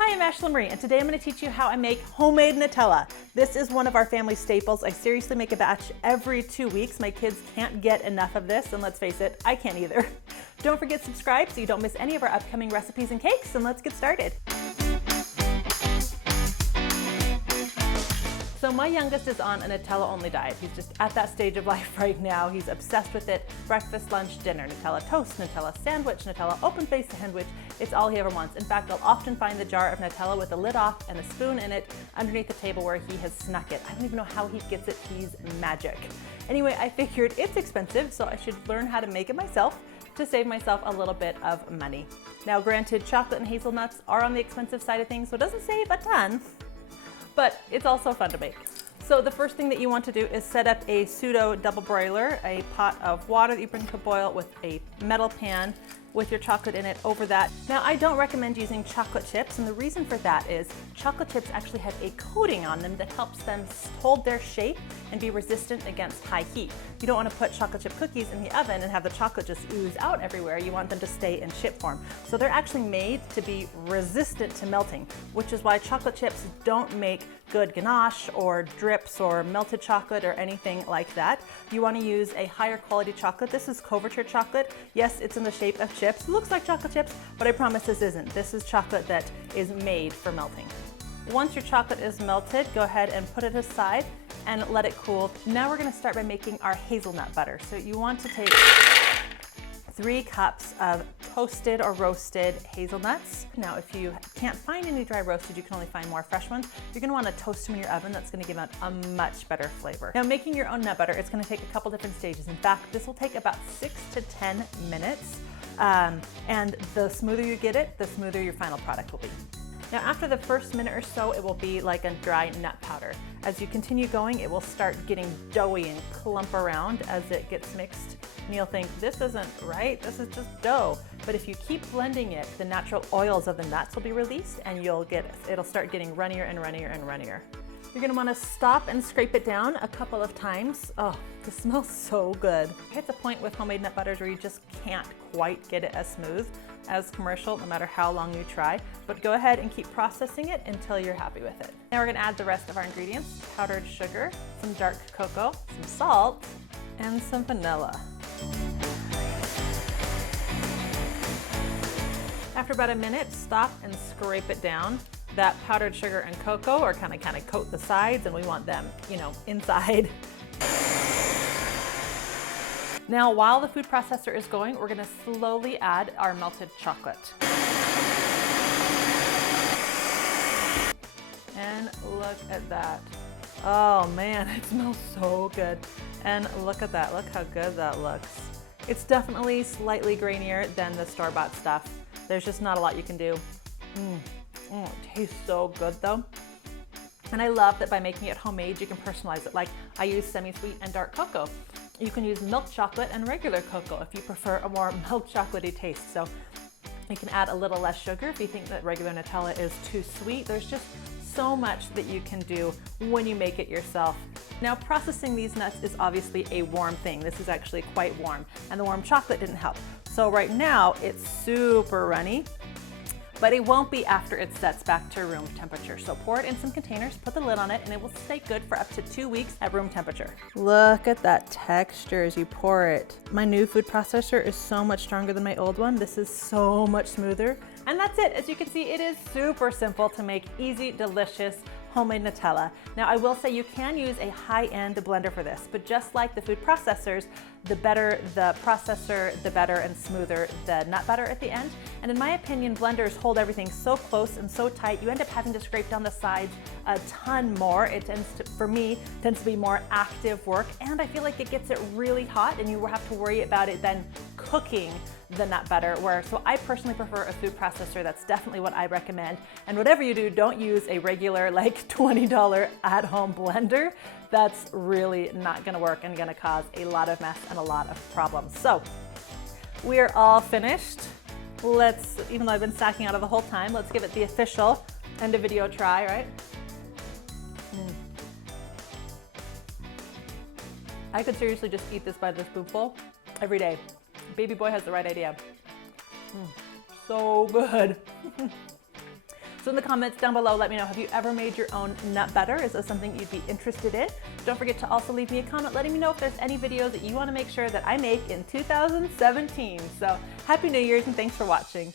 Hi, I'm Ashlee, and today I'm going to teach you how I make homemade Nutella. This is one of our family staples. I seriously make a batch every 2 weeks. My kids can't get enough of this, and let's face it, I can't either. Don't forget to subscribe so you don't miss any of our upcoming recipes and cakes, and let's get started. So my youngest is on a Nutella-only diet. He's just at that stage of life right now. He's obsessed with it. Breakfast, lunch, dinner, Nutella toast, Nutella sandwich, Nutella open-faced sandwich. It's all he ever wants. In fact, I'll often find the jar of Nutella with the lid off and a spoon in it underneath the table where he has snuck it. I don't even know how he gets it. He's magic. Anyway, I figured it's expensive, so I should learn how to make it myself to save myself a little bit of money. Now, granted, chocolate and hazelnuts are on the expensive side of things, so it doesn't save a ton, but it's also fun to make. So the first thing that you want to do is set up a pseudo double broiler, a pot of water that you bring to a boil with a metal pan with your chocolate in it over that. Now, I don't recommend using chocolate chips, and the reason for that is chocolate chips actually have a coating on them that helps them hold their shape and be resistant against high heat. You don't want to put chocolate chip cookies in the oven and have the chocolate just ooze out everywhere. You want them to stay in chip form. So they're actually made to be resistant to melting, which is why chocolate chips don't make good ganache or drips or melted chocolate or anything like that. You want to use a higher quality chocolate. This is couverture chocolate. Yes, it's in the shape of chips. It looks like chocolate chips, but I promise this isn't. This is chocolate that is made for melting. Once your chocolate is melted, go ahead and put it aside and let it cool. Now we're going to start by making our hazelnut butter. So you want to take 3 cups of toasted or roasted hazelnuts. Now, if you can't find any dry roasted, you can only find more fresh ones. You're going to want to toast them in your oven. That's going to give out a much better flavor. Now, making your own nut butter, it's going to take a couple different stages. In fact, this will take about 6 to 10 minutes. And the smoother you get it, the smoother your final product will be. Now, after the first minute or so, it will be like a dry nut powder. As you continue going, it will start getting doughy and clump around as it gets mixed. And you'll think, this isn't right, this is just dough. But if you keep blending it, the natural oils of the nuts will be released and it'll start getting runnier and runnier and runnier. You're gonna wanna stop and scrape it down a couple of times. Oh, this smells so good. It hits a point with homemade nut butters where you just can't quite get it as smooth as commercial, no matter how long you try. But go ahead and keep processing it until you're happy with it. Now we're gonna add the rest of our ingredients: powdered sugar, some dark cocoa, some salt, and some vanilla. After about a minute, stop and scrape it down. That powdered sugar and cocoa are kind of coat the sides, and we want them, inside. Now, while the food processor is going, we're going to slowly add our melted chocolate. And look at that. Oh man, it smells so good. And look at that. Look how good that looks. It's definitely slightly grainier than the store-bought stuff. There's just not a lot you can do. It tastes so good though. And I love that by making it homemade, you can personalize it. Like, I use semi-sweet and dark cocoa. You can use milk chocolate and regular cocoa if you prefer a more milk chocolatey taste. So you can add a little less sugar if you think that regular Nutella is too sweet. There's just so much that you can do when you make it yourself. Now, processing these nuts is obviously a warm thing. This is actually quite warm, and the warm chocolate didn't help. So right now it's super runny, but it won't be after it sets back to room temperature. So pour it in some containers, put the lid on it, and it will stay good for up to 2 weeks at room temperature. Look at that texture as you pour it. My new food processor is so much stronger than my old one. This is so much smoother. And that's it. As you can see, it is super simple to make easy, delicious homemade Nutella. Now, I will say you can use a high-end blender for this, but just like the food processors, the better the processor, the better and smoother the nut butter at the end. And in my opinion, blenders hold everything so close and so tight, you end up having to scrape down the sides a ton more. It tends to, for me, tends to be more active work, and I feel like it gets it really hot and you have to worry about it then cooking the nut butter, so I personally prefer a food processor. That's definitely what I recommend. And whatever you do, don't use a regular like $20 at-home blender. That's really not gonna work and gonna cause a lot of mess and a lot of problems. So we're all finished. Even though I've been stacking out of the whole time, let's give it the official end of video try, right? I could seriously just eat this by the spoonful every day. Baby boy has the right idea. So good. So in the comments down below, let me know, have you ever made your own nut butter? Is this something you'd be interested in? Don't forget to also leave me a comment letting me know if there's any videos that you want to make sure that I make in 2017. So happy New Year's and thanks for watching.